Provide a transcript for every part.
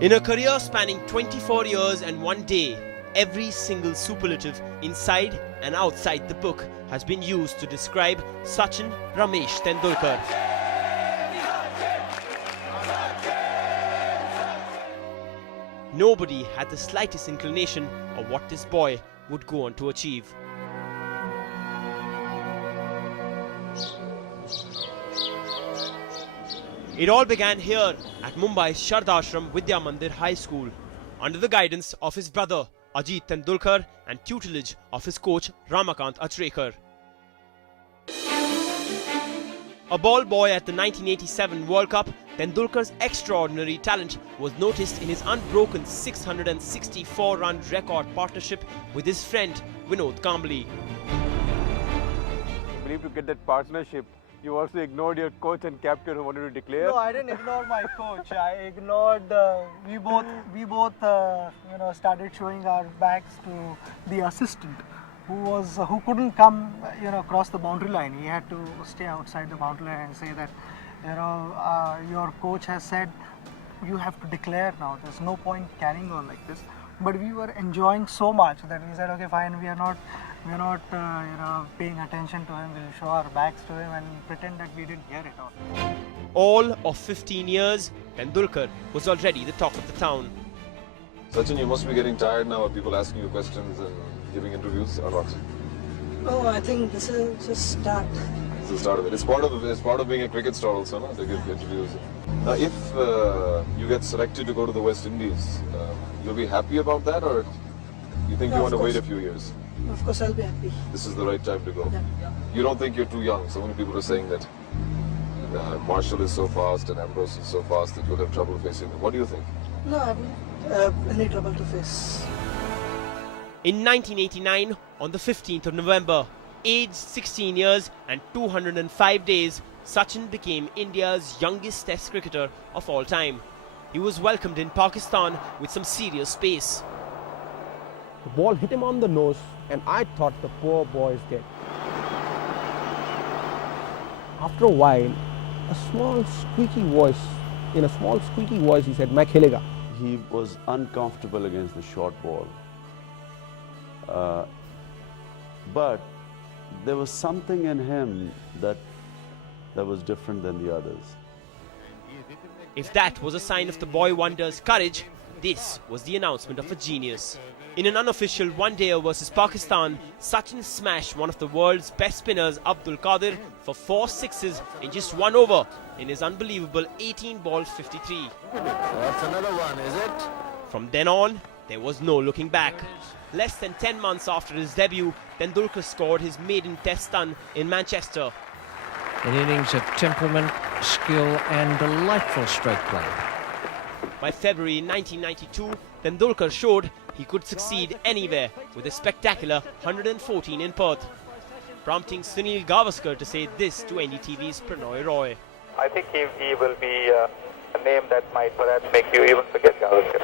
In a career spanning 24 years and 1 day, every single superlative inside and outside the book has been used to describe Sachin Ramesh Tendulkar. Nobody had the slightest inclination of what this boy would go on to achieve. It all began here at Mumbai's Shardashram Vidya Mandir High School, under the guidance of his brother Ajit Tendulkar and tutelage of his coach Ramakant Achrekar. A ball boy at the 1987 World Cup, Tendulkar's extraordinary talent was noticed in his unbroken 664-run record partnership with his friend Vinod Kambli. I believe to get that partnership, you also ignored your coach and captain who wanted to declare. No, I didn't ignore my coach. I ignored. We both started showing our backs to the assistant, who couldn't come across the boundary line. He had to stay outside the boundary line and say that your coach has said you have to declare now. There's no point carrying on like this. But we were enjoying so much that we said, okay, fine, we are not paying attention to him. We'll show our backs to him and pretend that we didn't hear it all of 15 years, Tendulkar was already the talk of the town. Sachin, you must be getting tired now of people asking you questions and giving interviews, or not? No, I think this is just start. This is the start of it. It's part of being a cricket star also, no? They give interviews. Now, if you get selected to go to the West Indies, you'll be happy about that, or you think you want to wait a few years? Of course, I'll be happy. This is the right time to go. Yeah. You don't think you're too young? So many people are saying that Marshall is so fast and Ambrose is so fast that you'll have trouble facing them. What do you think? No, I haven't any trouble to face. In 1989, on the 15th of November, aged 16 years and 205 days, Sachin became India's youngest Test cricketer of all time. He was welcomed in Pakistan with some serious pace. The ball hit him on the nose, and I thought the poor boy is dead. After a while, in a small squeaky voice, he said, "Main khelega." He was uncomfortable against the short ball. But there was something in him that was different than the others. If that was a sign of the boy wonder's courage, this was the announcement of a genius. In an unofficial one-dayer versus Pakistan, Sachin smashed one of the world's best spinners, Abdul Qadir, for 4 sixes in just 1 over in his unbelievable 18-ball 53. That's another one, is it? From then on, there was no looking back. Less than 10 months after his debut, Tendulkar scored his maiden Test stun in Manchester. An innings of temperament, skill and delightful stroke play. By February 1992, Tendulkar showed he could succeed anywhere with a spectacular 114 in Perth, prompting Sunil Gavaskar to say this to NDTV's Pranoy Roy. I think he will be a name that might perhaps make you even forget Gavaskar.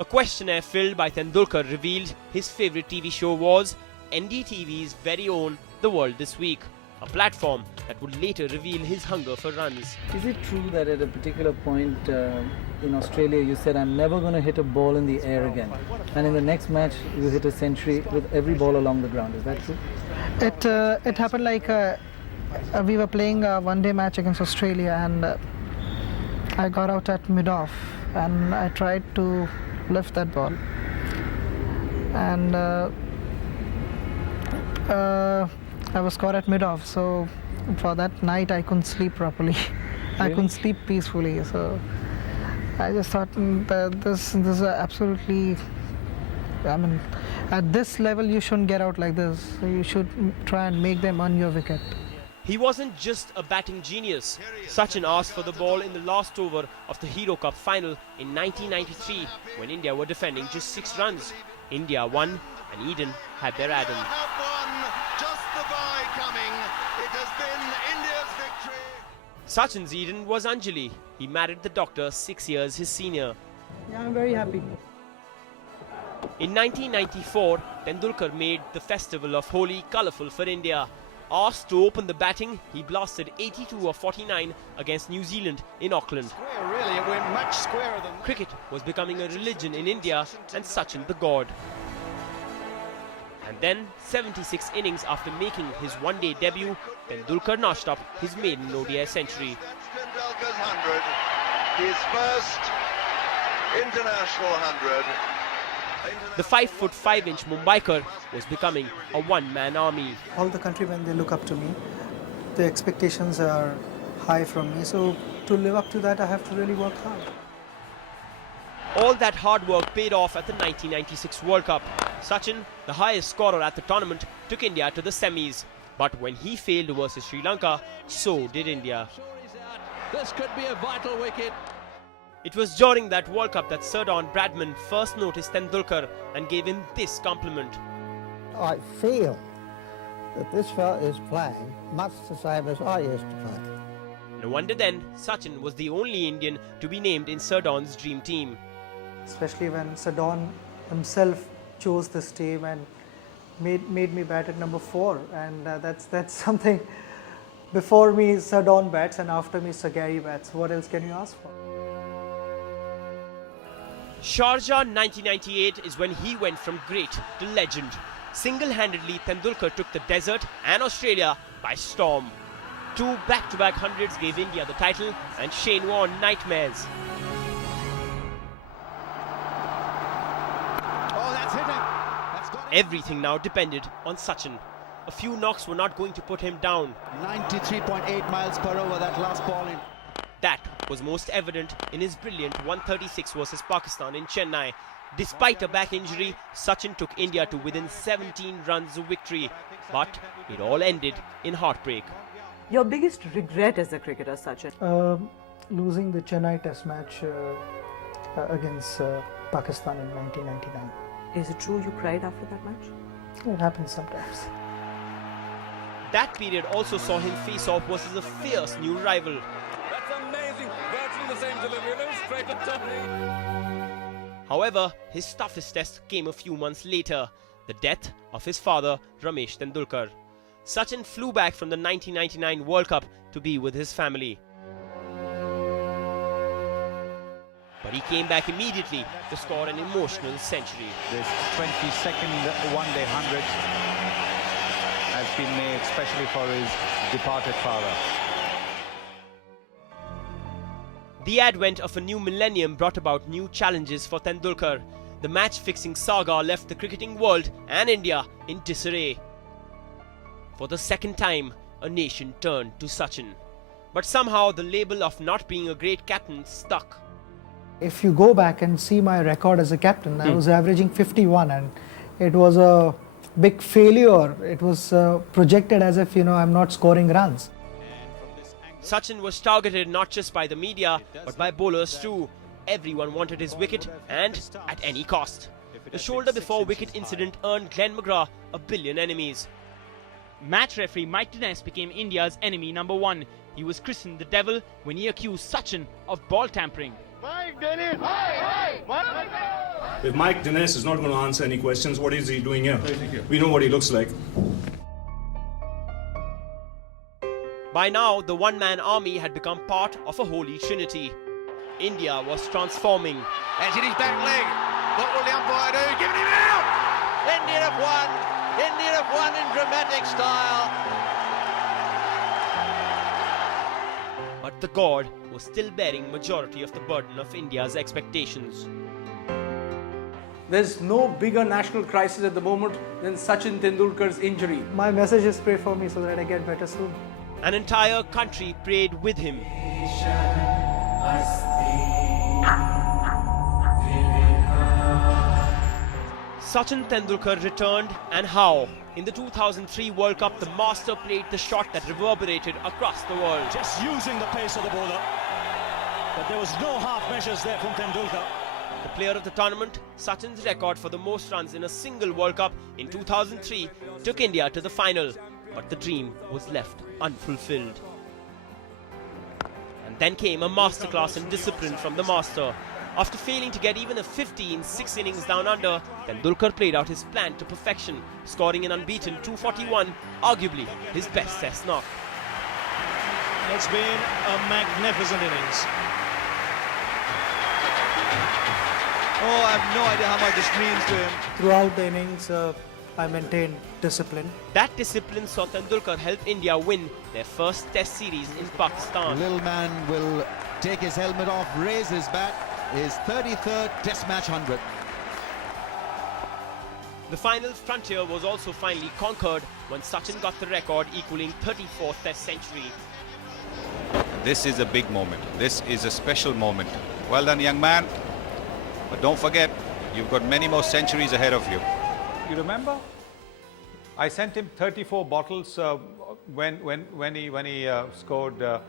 A questionnaire filled by Tendulkar revealed his favourite TV show was NDTV's very own The World This Week, a platform that would later reveal his hunger for runs. Is it true that at a particular point in Australia you said, "I'm never going to hit a ball in the air again," and in the next match you hit a century with every ball along the ground? Is that true? It happened like we were playing a one-day match against Australia, and I got out at mid-off and I tried to lift that ball, and I was caught at mid-off, so for that night I couldn't sleep properly. I couldn't sleep peacefully, so I just thought that this is absolutely, I mean, at this level you shouldn't get out like this. You should try and make them on your wicket. He wasn't just a batting genius. Sachin asked for the ball in the last over of the Hero Cup final in 1993 when India were defending just 6 runs. India won and Eden had their Adam. Sachin's Eden was Anjali. He married the doctor 6 years his senior. Yeah, I'm very happy. In 1994, Tendulkar made the festival of Holi colourful for India. Asked to open the batting, he blasted 82 of 49 against New Zealand in Auckland. Really, it went much squarer than that. Cricket was becoming a religion in India and Sachin the God. And then, 76 innings after making his one-day debut, Tendulkar notched up his maiden ODI century. Tendulkar's 100, his first international 100. The 5'5" Mumbaikar was becoming a one-man army. All the countrymen, they look up to me. The expectations are high from me, so to live up to that, I have to really work hard. All that hard work paid off at the 1996 World Cup. Sachin, the highest scorer at the tournament, took India to the semis. But when he failed versus Sri Lanka, so did India. This could be a vital wicket. It was during that World Cup that Sir Don Bradman first noticed Tendulkar and gave him this compliment. I feel that this fellow is playing much the same as I used to play. No wonder then, Sachin was the only Indian to be named in Sir Don's dream team. Especially when Sir Don himself chose this team and made me bat at number 4, and that's something. Before me Sir Don bats and after me Sir Gary bats. What else can you ask for? Sharjah 1998 is when he went from great to legend. Single-handedly, Tendulkar took the desert and Australia by storm. 2 back-to-back hundreds gave India the title and Shane Warne nightmares. Oh, that's hit him. That's got him. Everything now depended on Sachin. A few knocks were not going to put him down. 93.8 miles per hour, that last ball in. That was most evident in his brilliant 136 versus Pakistan in Chennai. Despite a back injury, Sachin took India to within 17 runs of victory. But it all ended in heartbreak. Your biggest regret as a cricketer, Sachin? Losing the Chennai Test match against Pakistan in 1999. Is it true you cried after that match? It happens sometimes. That period also saw him face off versus a fierce new rival. That's amazing. Virtually the same delivery. Straight to top. However, his toughest test came a few months later, the death of his father, Ramesh Tendulkar. Sachin flew back from the 1999 World Cup to be with his family. But he came back immediately to score an emotional century. This 22nd one-day 100 has been made especially for his departed father. The advent of a new millennium brought about new challenges for Tendulkar. The match-fixing saga left the cricketing world and India in disarray. For the second time, a nation turned to Sachin. But somehow the label of not being a great captain stuck. If you go back and see my record as a captain, I was averaging 51 and it was a big failure. It was projected as if, I'm not scoring runs. Sachin was targeted not just by the media, but by bowlers too. Everyone wanted his wicket and at any cost. The shoulder before wicket incident earned Glenn McGrath $1 billion enemies. Match referee Mike Dennis became India's enemy number 1. He was christened the devil when he accused Sachin of ball tampering. Mike Dennis! If Mike Dennis is not going to answer any questions, what is he doing here? We know what he looks like. By now, the one-man army had become part of a holy trinity. India was transforming. Edge in his back leg. What will the umpire do? Giving him out! India have won! India have won in dramatic style. But the god was still bearing majority of the burden of India's expectations. There's no bigger national crisis at the moment than Sachin Tendulkar's injury. My message is pray for me so that I get better soon. An entire country prayed with him. Sachin Tendulkar returned, and how? In the 2003 World Cup, the master played the shot that reverberated across the world. Just using the pace of the bowler. But there was no half measures there from Tendulkar. The player of the tournament, Sachin's record for the most runs in a single World Cup in 2003 took India to the final. But the dream was left unfulfilled. And then came a masterclass in discipline from the master. After failing to get even a 50 in 6 innings down under, Tendulkar played out his plan to perfection, scoring an unbeaten 241, arguably his best test knock. It's been a magnificent innings. Oh, I have no idea how much this means to him. Throughout the innings, I maintained discipline. That discipline saw Tendulkar help India win their first test series in Pakistan. The little man will take his helmet off, raise his bat. His 33rd Test match 100. The final frontier was also finally conquered when Sachin got the record equaling 34th Test century. This is a big moment. This is a special moment. Well done, young man. But don't forget, you've got many more centuries ahead of you. You remember? I sent him 34 bottles when he scored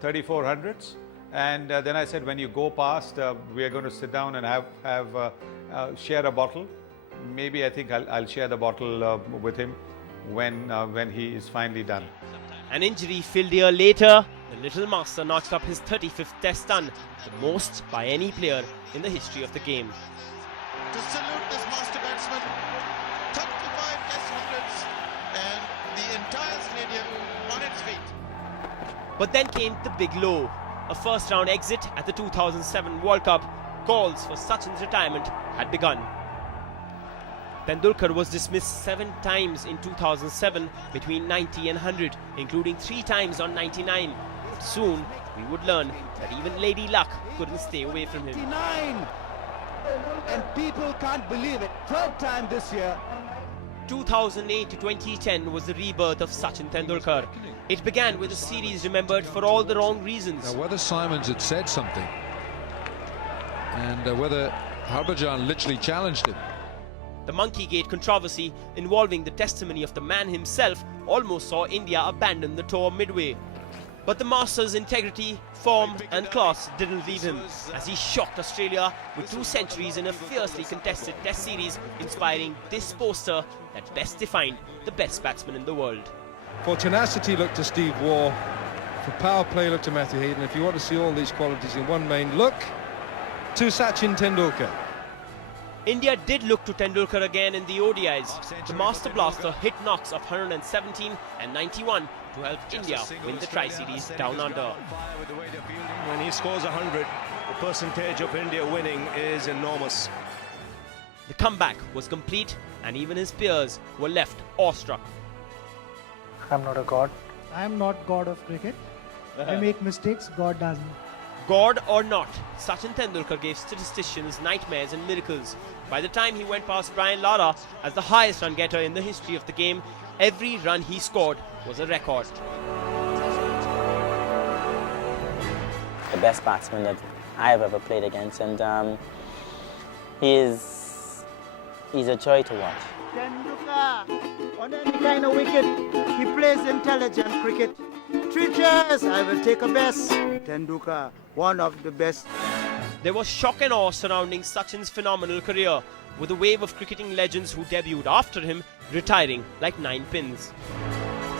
34 hundreds. And then I said, when you go past, we are going to sit down and share a bottle. Maybe I think I'll share the bottle with him when he is finally done. An injury-filled year later, the little master notched up his 35th Test run, the most by any player in the history of the game. To salute this master batsman, 35 Test hundreds, and the entire stadium on its feet. But then came the big low. A first-round exit at the 2007 World Cup. Calls for Sachin's retirement had begun. Tendulkar was dismissed 7 times in 2007 between 90 and 100, including 3 times on 99. But soon we would learn that even Lady Luck couldn't stay away from him. 99! And people can't believe it. 3rd time this year. 2008 to 2010 was the rebirth of Sachin Tendulkar. It began with a series remembered for all the wrong reasons. Now, whether Simons had said something and whether Harbhajan literally challenged him. The Monkey Gate controversy involving the testimony of the man himself almost saw India abandon the tour midway. But the master's integrity, form and class didn't leave him, as he shocked Australia with 2 centuries in a fiercely contested test series, inspiring this poster that best defined the best batsman in the world. For tenacity, look to Steve Waugh. For power play, look to Matthew Hayden. If you want to see all these qualities in one main, look to Sachin Tendulkar. India did look to Tendulkar again in the ODIs. The Master Blaster hit knocks of 117 and 91 to help India win the Tri-Series down under. When he scores 100, the percentage of India winning is enormous. The comeback was complete and even his peers were left awestruck. I'm not a god. I'm not god of cricket. I make mistakes, God doesn't. God or not, Sachin Tendulkar gave statisticians nightmares and miracles. By the time he went past Brian Lara as the highest run getter in the history of the game, every run he scored was a record. The best batsman that I have ever played against, and he's a joy to watch. Tendulkar, on any kind of wicket, he plays intelligent cricket. 3 cheers, I will take a best. Tendulkar, one of the best. There was shock and awe surrounding Sachin's phenomenal career, with a wave of cricketing legends who debuted after him retiring like 9 pins.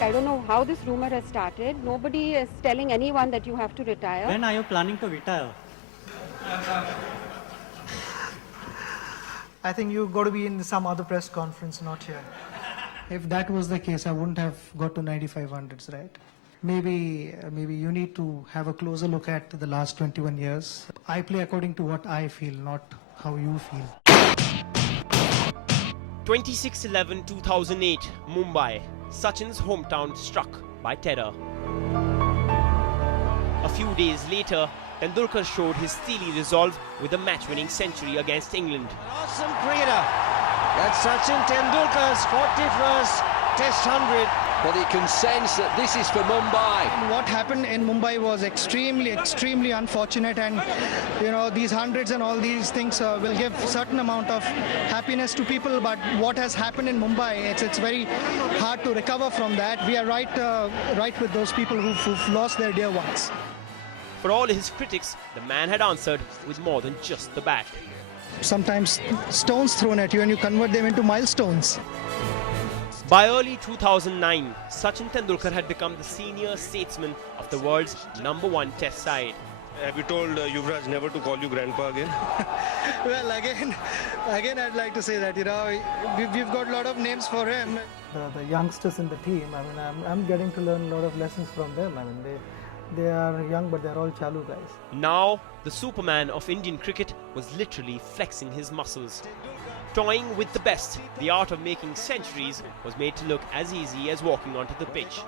I don't know how this rumor has started. Nobody is telling anyone that you have to retire. When are you planning to retire? I think you've got to be in some other press conference, not here. If that was the case, I wouldn't have got to 9500s, right? Maybe you need to have a closer look at the last 21 years. I play according to what I feel, not how you feel. 26/11/2008, Mumbai. Sachin's hometown struck by terror. A few days later, Tendulkar showed his steely resolve with a match-winning century against England. Awesome cricketer. That's Sachin Tendulkar's 41st Test 100. But he can sense that this is for Mumbai. What happened in Mumbai was extremely unfortunate, and these hundreds and all these things will give certain amount of happiness to people, but what has happened in Mumbai, it's very hard to recover from that. We are right with those people who've lost their dear ones. For all his critics, the man had answered with more than just the bat. Sometimes stones thrown at you and you convert them into milestones. By early 2009, Sachin Tendulkar had become the senior statesman of the world's #1 test side. Have you told Yuvraj never to call you grandpa again? Well, again, I'd like to say that, you know, we've got a lot of names for him. The youngsters in the team, I mean, I'm getting to learn a lot of lessons from them. I mean, they are young, but they're all chalu guys. Now, the Superman of Indian cricket was literally flexing his muscles. Toying with the best, the art of making centuries was made to look as easy as walking onto the pitch.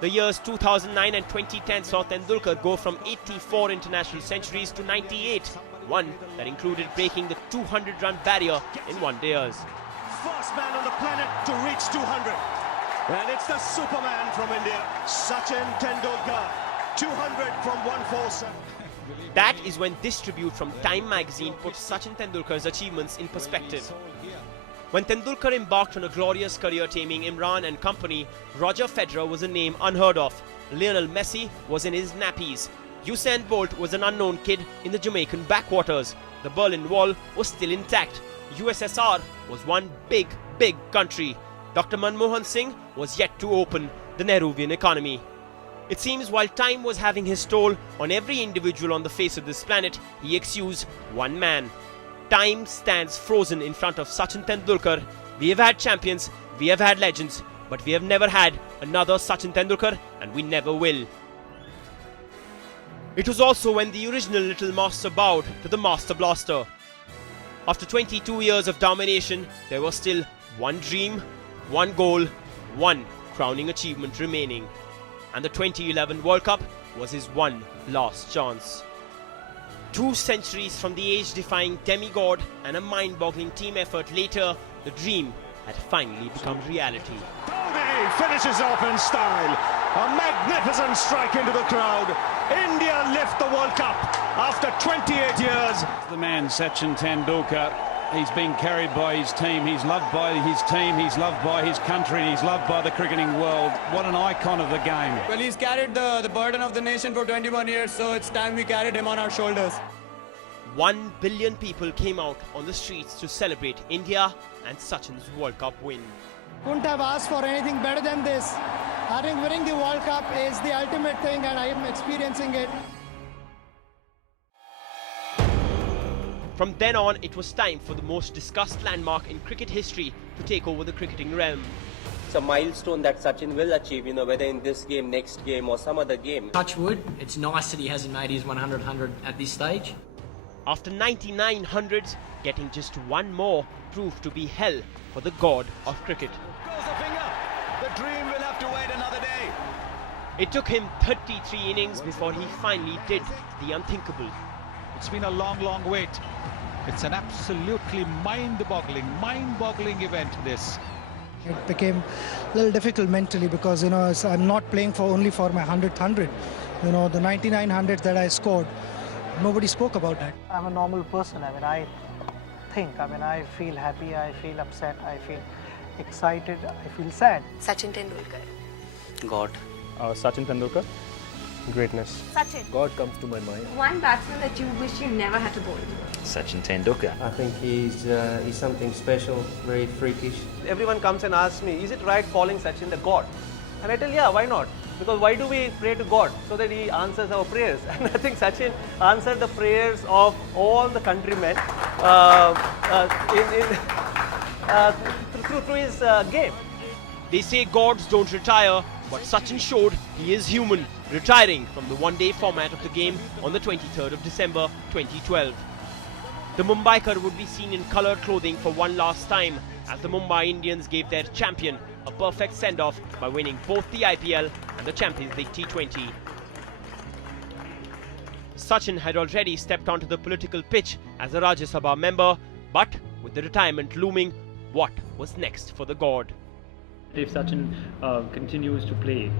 The years 2009 and 2010 saw Tendulkar go from 84 international centuries to 98, one that included breaking the 200-run barrier in one day. First man on the planet to reach 200. And it's the Superman from India, Sachin Tendulkar. 200 from 147. That is when this tribute from Time magazine put Sachin Tendulkar's achievements in perspective. When Tendulkar embarked on a glorious career taming Imran and company, Roger Federer was a name unheard of. Lionel Messi was in his nappies. Usain Bolt was an unknown kid in the Jamaican backwaters. The Berlin Wall was still intact. USSR was one big country. Dr. Manmohan Singh was yet to open the Nehruvian economy. It seems while time was having his toll on every individual on the face of this planet, he excused one man. Time stands frozen in front of Sachin Tendulkar. We have had champions, we have had legends, but we have never had another Sachin Tendulkar, and we never will. It was also when the original Little Master bowed to the Master Blaster. After 22 years of domination, there was still one dream, one goal, one crowning achievement remaining. And the 2011 World Cup was his one last chance. 2 centuries from the age-defying demigod and a mind-boggling team effort later, the dream had finally become reality. He finishes off in style. A magnificent strike into the crowd. India lift the World Cup after 28 years. The man, Sachin Tendulkar, he's been carried by his team. He's loved by his team. He's loved by his country. And he's loved by the cricketing world. What an icon of the game. Well, he's carried the burden of the nation for 21 years, so it's time we carried him on our shoulders. 1 billion people came out on the streets to celebrate India and Sachin's World Cup win. Couldn't have asked for anything better than this. I think winning the World Cup is the ultimate thing, and I am experiencing it. From then on, it was time for the most discussed landmark in cricket history to take over the cricketing realm. It's a milestone that Sachin will achieve, whether in this game, next game or some other game. Touch wood, it's nice that he hasn't made his 100 at this stage. After 99 hundreds, getting just one more proved to be hell for the god of cricket. Goes the finger. The dream will have to wait another day. It took him 33 innings before he finally did the unthinkable. It's been a long wait. It's an absolutely mind-boggling event, this. It became a little difficult mentally because, I'm not playing only for my 100th 100. The 99 hundreds that I scored, nobody spoke about that. I'm a normal person. I feel happy, I feel upset, I feel excited, I feel sad. Sachin Tendulkar. God. Sachin Tendulkar. Greatness. Sachin. God comes to my mind. One batsman that you wish you never had to bowl. Sachin Tendulkar. I think he's something special, very freakish. Everyone comes and asks me, is it right calling Sachin the God? And I tell, yeah, why not? Because why do we pray to God? So that He answers our prayers. And I think Sachin answered the prayers of all the countrymen through his game. They say gods don't retire, but Sachin showed he is human, retiring from the one-day format of the game on the 23rd of December 2012. The Mumbaikar would be seen in coloured clothing for one last time as the Mumbai Indians gave their champion a perfect send-off by winning both the IPL and the Champions League T20. Sachin had already stepped onto the political pitch as a Rajya Sabha member, but with the retirement looming, what was next for the god? If Sachin continues to play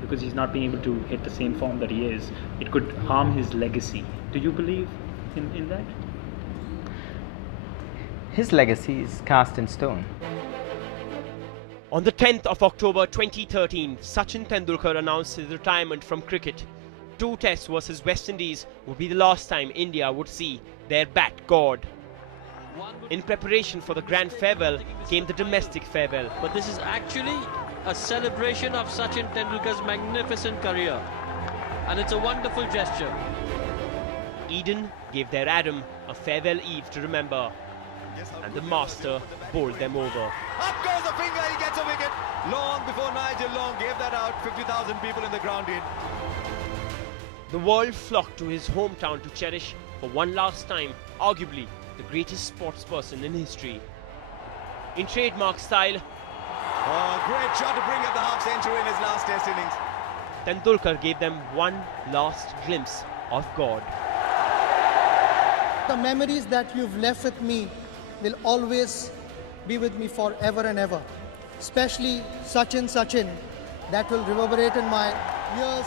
because he's not being able to hit the same form that he is, it could harm his legacy. Do you believe in that? His legacy is cast in stone. On the 10th of October 2013, Sachin Tendulkar announced his retirement from cricket. 2 tests versus West Indies would be the last time India would see their bat god. In preparation for the grand farewell came the domestic farewell. But this is actually a celebration of Sachin Tendulkar's magnificent career. And it's a wonderful gesture. Eden gave their Adam a farewell eve to remember, and the master bowled them over. Up goes the finger, he gets a wicket. Long before Nigel Long gave that out, 50,000 people in the ground did. The world flocked to his hometown to cherish, for one last time, arguably the greatest sportsperson in history. In trademark style, oh, great shot to bring up the half century in his last test innings. Tendulkar gave them one last glimpse of God. The memories that you've left with me will always be with me forever and ever. Especially Sachin, that will reverberate in my ears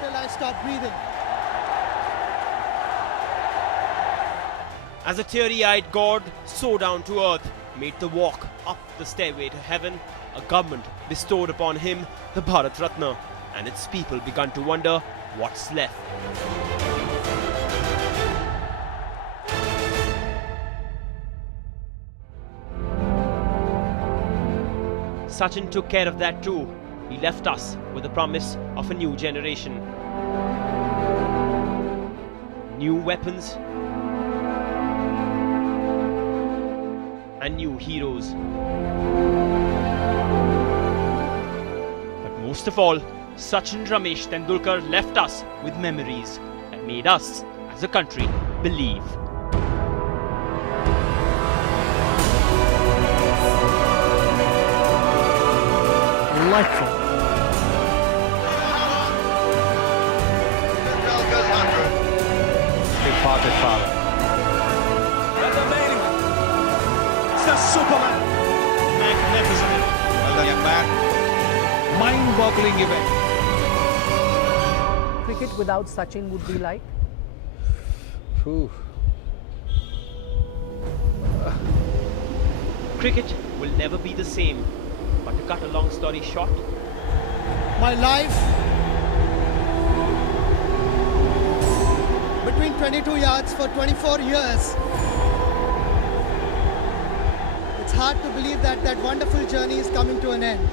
till I stop breathing. As a teary-eyed God, so down to earth, made the walk up the stairway to heaven, a government bestowed upon him the Bharat Ratna, and its people began to wonder what's left. Sachin took care of that too. He left us with the promise of a new generation. New weapons and new heroes. But most of all, Sachin Ramesh Tendulkar left us with memories that made us, as a country, believe. Delightful. Tendulkar's 100. Big-hearted father. And the main, it's the Superman. Magnificent. Well done, young man. Mind-boggling event. Cricket without Sachin would be like? Cricket will never be the same. But to cut a long story short, My life between 22 yards for 24 years. It's hard to believe that that wonderful journey is coming to an end.